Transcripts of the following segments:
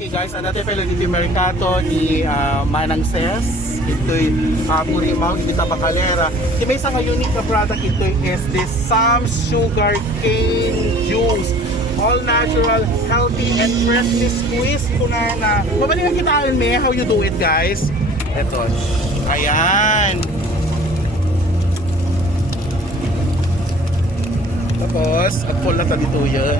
Okay guys, natin pala dito yung Mercato ni Manang Ses. Ito'y Purimaw, ito Tabakalera. May isang unique na product ito is this Sam's Sugar Cane Juice. All natural, healthy, and freshly squeezed. Kuna na. Mabalik ang kitaan me, how you do it guys. Ito. Ayan. Tapos, at full na dito yun.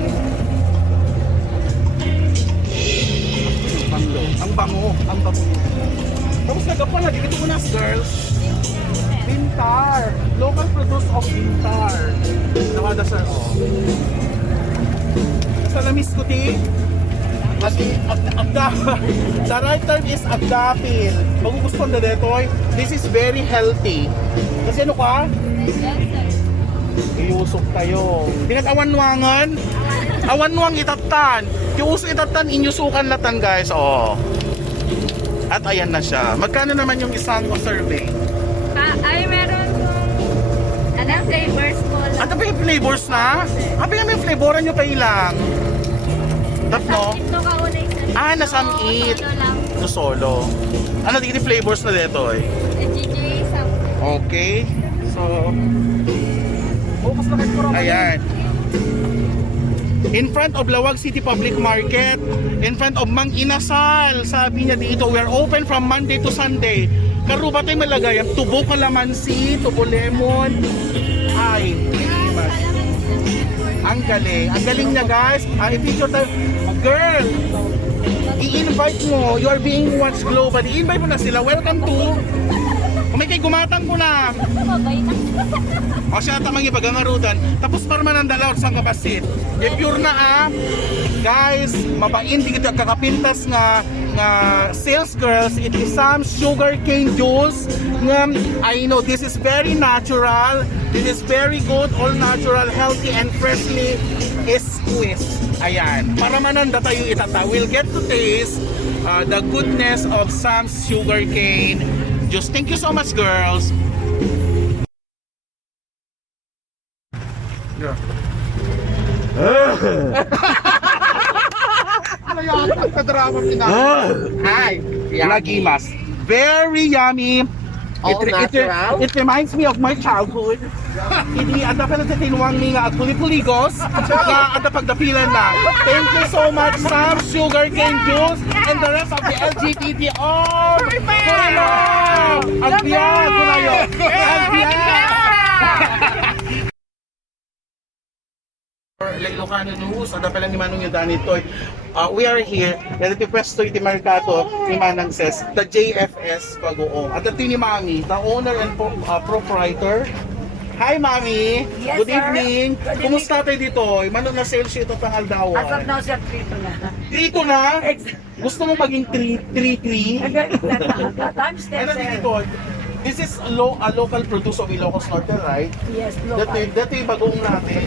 Ang bango. Tapos nagapa na, dito muna girls. Bintar. Local produce of Bintar. Nakada sir, oh. Salamis ko ti. The right term is agdapil. Magugustuhan na dito, this is very healthy. Kasi ano ka? Iusok tayo. Pinag-awan-wangan. Awan-wang itatan. Yung uso itatan, inyusukan latan guys. Oh. At ayan na siya. Magkano naman yung isang survey? Ay, meron kong flavors po lang. At ba yung flavors na? Habi nga may flavoran nyo pa ilang. Tatlo? Ito ka unay sa Nasamit. Ito solo. Ano, di flavors na dito eh. GJ something. Okay. So, ayan. In front of Lawag City Public Market, in front of Mang Inasal, sabi niya dito, we are open from Monday to Sunday. Karuba tayo malagay, tubo kalamansi, tubo lemon. Ay, ang galing niya guys. I-feature tayo, girl, i-invite mo, you are being watched globally. I-invite mo na sila, welcome to. May kay gumatang ko na. O siya tamang ipagangarudan. Tapos para manandalaw sa kabasit. If you're na guys, mabain di kita kakapintas nga sales girls. It is some sugar cane juice. I know this is very natural. This is very good, all natural, healthy and freshly squeezed. Ayan. Para mananda tayo itata. We'll get to taste the goodness of Sam's sugar cane. Just thank you so much, girls. Yeah. Hi, Lagimas. Very yummy. It reminds me of my childhood. Hindi ada pa na sa tinuwang ni nga kulit-kuligos na ada pagdapilan na. Thank you so much, Sam Sugar Cane Juice and the rest of the LGBT. Oh, agbiyan ko na yun. Ilocano News, ada pala ni Manong yung danito. We are here, relative pwesto iti Mercato ni Manang Ses, the JFS Bagoong. At ito ni Mami, the owner and proprietor. Hi Mami! Yes, Good sir. evening! Kumusta tayo dito? Manong na sales ito pang aldawan? As of now, sir, dito na. Dito na? Gusto mo maging 3-3? Times 10, Ano sir. dito? This is a local produce of Ilocos Norte, right? Yes, local. Dito yung Bagoong natin.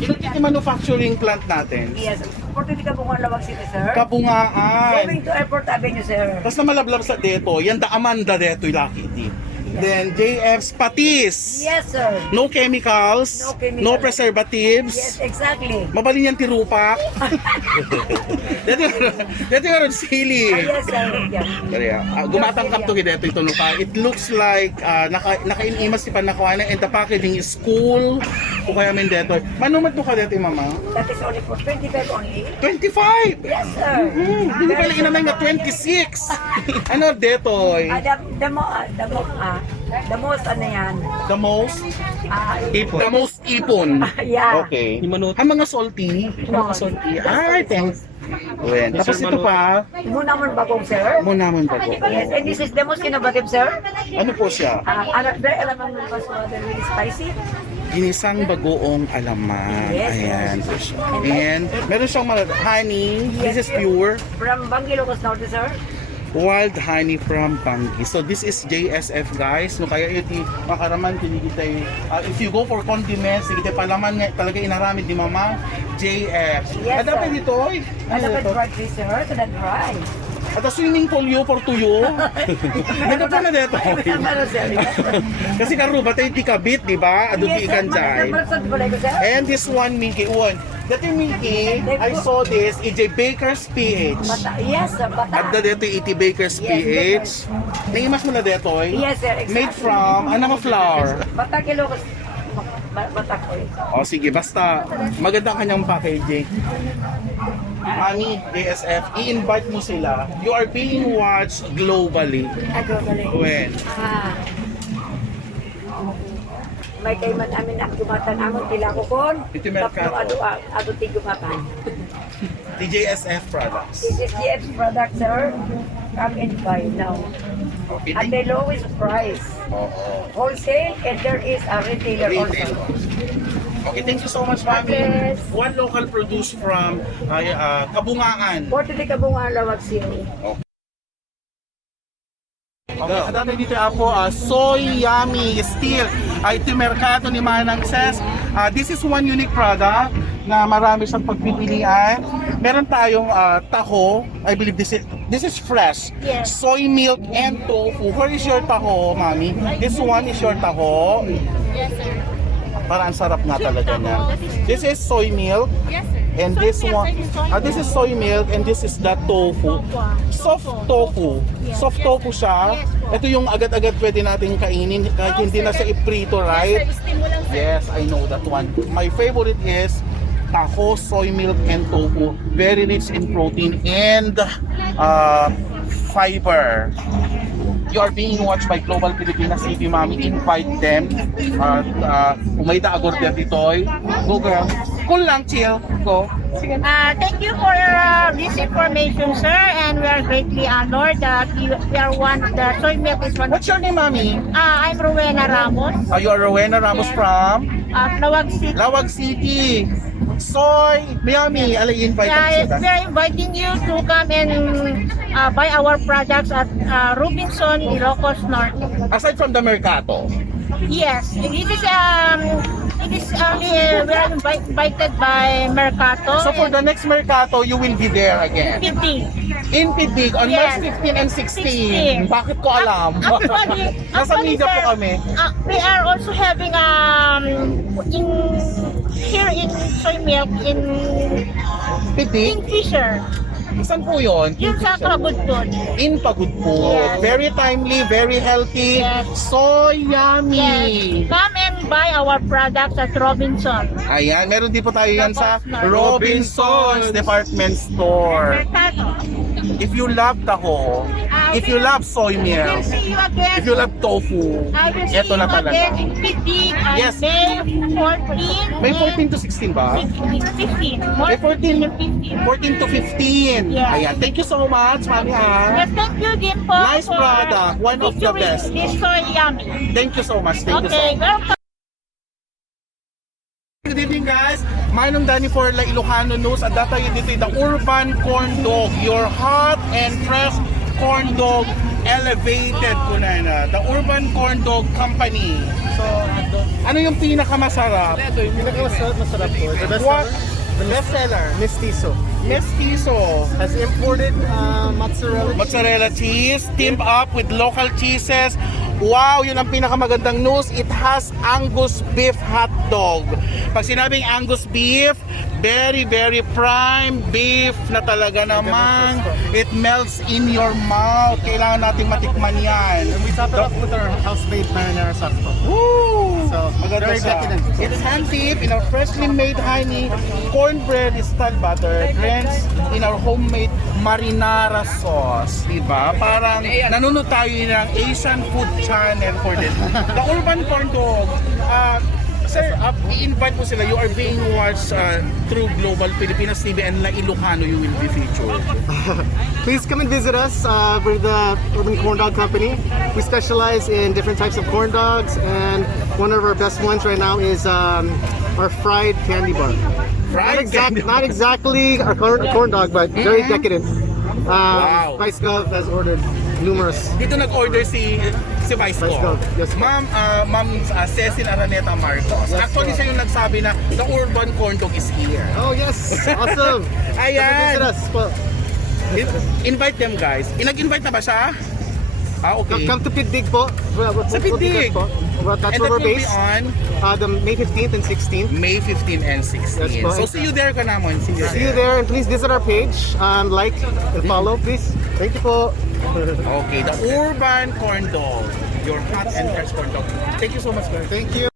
Ito yung manufacturing plant natin. Yes. Opportunity ka bunga Lawag City, sir. Kabungaan. Going to Airport Avenue, sir. Tapos na malablab sa deto, yan da Amanda deto yung Lucky Tea. Then JF's Patis. Yes, sir. No chemicals, No chemicals. no preservatives. Yes, exactly. Mabalin yan tirupak. Dito yung ron sili. Yes, sir. Yeah. Gumatang kap to deto ito nuka. It looks like naka-inimas si panakawanan and the packaging is cool. O kaya min deto. Manumat mo ka deto mama? That is only for 25 only. 25! Yes, sir. Hindi pala inanay nga 26! Ano deto? The most ano yan? The most? Ipon. The most ipon. Yeah. Okay. Ang mga salty. Ang mga salty. Ay, thanks. Well, tapos ito pa. Muna mo bagong, sir. Muna naman ba po? Yes, and this is the most innovative, sir. Ano po siya? Alam mo ba so they're really spicy? Ginisang bagoong alaman. Yes. Ayan. And meron siyang mga honey. This is pure. From Bangi, Ilocos Norte, sir. Wild honey from Bangi. So this is JSF guys. No kaya iti makaraman kinigitay. If you go for condiments, kita palaman nga talaga inaramid ni Mama JF. Yes, Ada pa sir. dito oy. Ano ba dry fish, sir? So that dry. At a swimming pool you for tuyo. Nagka pa na dito. Ano, sir? Kasi karuba tayo tikabit, di ba? Ado Yes, di ikan sir. jay. Malasad ko lang, sir. And this one Minky one. Dati Mickey, I saw this, EJ Baker's PH. Bata. Yes, sir. Bata. At dito ET Baker's PH. Naimas mo na dito eh? Yes, sir. Exactly. Made from, ano mga flour? Bata Ilocos. Bata ko eh. O sige, basta maganda ang kanyang packaging. Mami, ASF, i-invite mo sila. You are being watched globally. When? May kay man amin ang gumatan amon pila ko kon. Ito merkato. Ado ti gumatan. DJSF products. This is GF product, sir. Come and buy now. Okay, At the lowest price. Oo. Wholesale and there is a retailer Retail. also. Okay, thank you so much, Mami. Yes. One local produce from Kabungangan. Porto de Cabungan, Lawag City. Okay, at natin dito ako, Soy Yummy Steel. Ito yung merkato ni Manang Ses. This is one unique product na marami siyang pagpipilian. Meron tayong taho. I believe this is fresh. Yes. Soy milk and tofu. Where is your taho, Mami? This one is your taho. Yes, sir. Parang ang sarap nga talaga niya. This is soy milk. Yes, sir. And this one, this is soy milk and this is the tofu. Soft tofu. Soft tofu siya. Ito yung agad-agad pwede natin kainin kahit hindi na siya iprito, right? Yes, I know that one. My favorite is taho, soy milk, and tofu. Very rich in protein and fiber. You are being watched by Global Pilipinas TV, Mami. Invite them. Kung may daagor din ditoy, go girl. Cool lang, chill. Go. Thank you for this information, sir, and we are greatly honored that we are one. The soy milk is one. What's your name, Mami? I'm Rowena Ramos, You are Rowena Ramos from Lawag City. Lawag City. Soy, Miami, alay invite We us. are inviting you to come and buy our products at Robinson, Ilocos Norte. Aside from the Mercato. Yes, it is only we are invited by Mercato. So for the next Mercato, you will be there again. In Pidig on Yes. March 15 and 16. Bakit ko alam? Nasa media sir, po kami. We are also having here in soy milk in Pidig? Kingfisher. Saan po yun? Yung sa Kabudtod. In Pagudpud. Yes. Very timely, very healthy. Yes. So yummy. Yes. Come and buy our products at Robinson. Ayan, meron din po tayo yan sa Robinson's Department Store. Mercato. If you love taho, if you love soy We'll milk, see you again. if you love tofu, I will see eto na you talaga. again in Pidig on Yes. May 14. May 14 to 16 ba? 15. May 14, 15. 14 to 15. Yeah. Ayan, thank you so much, Mami ha. Yes, thank you din po. Nice for product, one of the featuring best. This soy yummy. Thank you so much, thank you so Okay, much. welcome. Good evening guys, Manong Danny for La Ilocano News. At datayo dito the Urban Corn Dog, your hot and fresh corn dog elevated ko na. The Urban Corn Dog Company. So, ano yung pinakamasarap? Ito, yung pinakamasarap po. The best What? seller, The best seller? Mestizo. Mestizo. Has imported Mozzarella cheese, teamed up with local cheeses. Wow, yun ang pinakamagandang news. It has Angus beef hot dog. Pag sinabing Angus beef, very, very prime beef na talaga namang it melts in your mouth. Kailangan nating matikman yan. And we top it off with our house-made marinara sauce po. Woo! So, Maganda very siya. decadent. It's hand-dipped in our freshly made honey, cornbread style butter, drenched in our homemade marinara sauce. Diba? Parang nanonood tayo ng Asian food channel for this. The Urban Corn Dog. Sir, i-invite mo sila. You are being watched through Global Pilipinas TV and La Ilocano you will be featured. Please come and visit us. We're the Urban Corn Dog Company. We specialize in different types of corn dogs, and one of our best ones right now is our fried candy bar. Not exactly a corn dog, but very decadent. Wow. Vice Gov has ordered numerous. Dito nag-order si Vice Vice Gov. Gov, yes, Ma'am, Cecil Araneta Marcos. Actually, siya yung nagsabi na the Urban Corn Dog is here. Oh yes, awesome. Ayan. Come and visit us po. Invite them guys. Nag-invite na ba siya? Okay. Come to Pidig po. Sa Pidig. Po. Well, that's And where that we're will be based. on The May 15th and 16th. May 15 and 16. Yes, po. So see you there ka naman. See you See you there, and please visit our page. Like and follow, please. Thank you po. Okay, the Urban Corn Dog. Your hot and fresh corn dog. Thank you so much, guys. Thank you.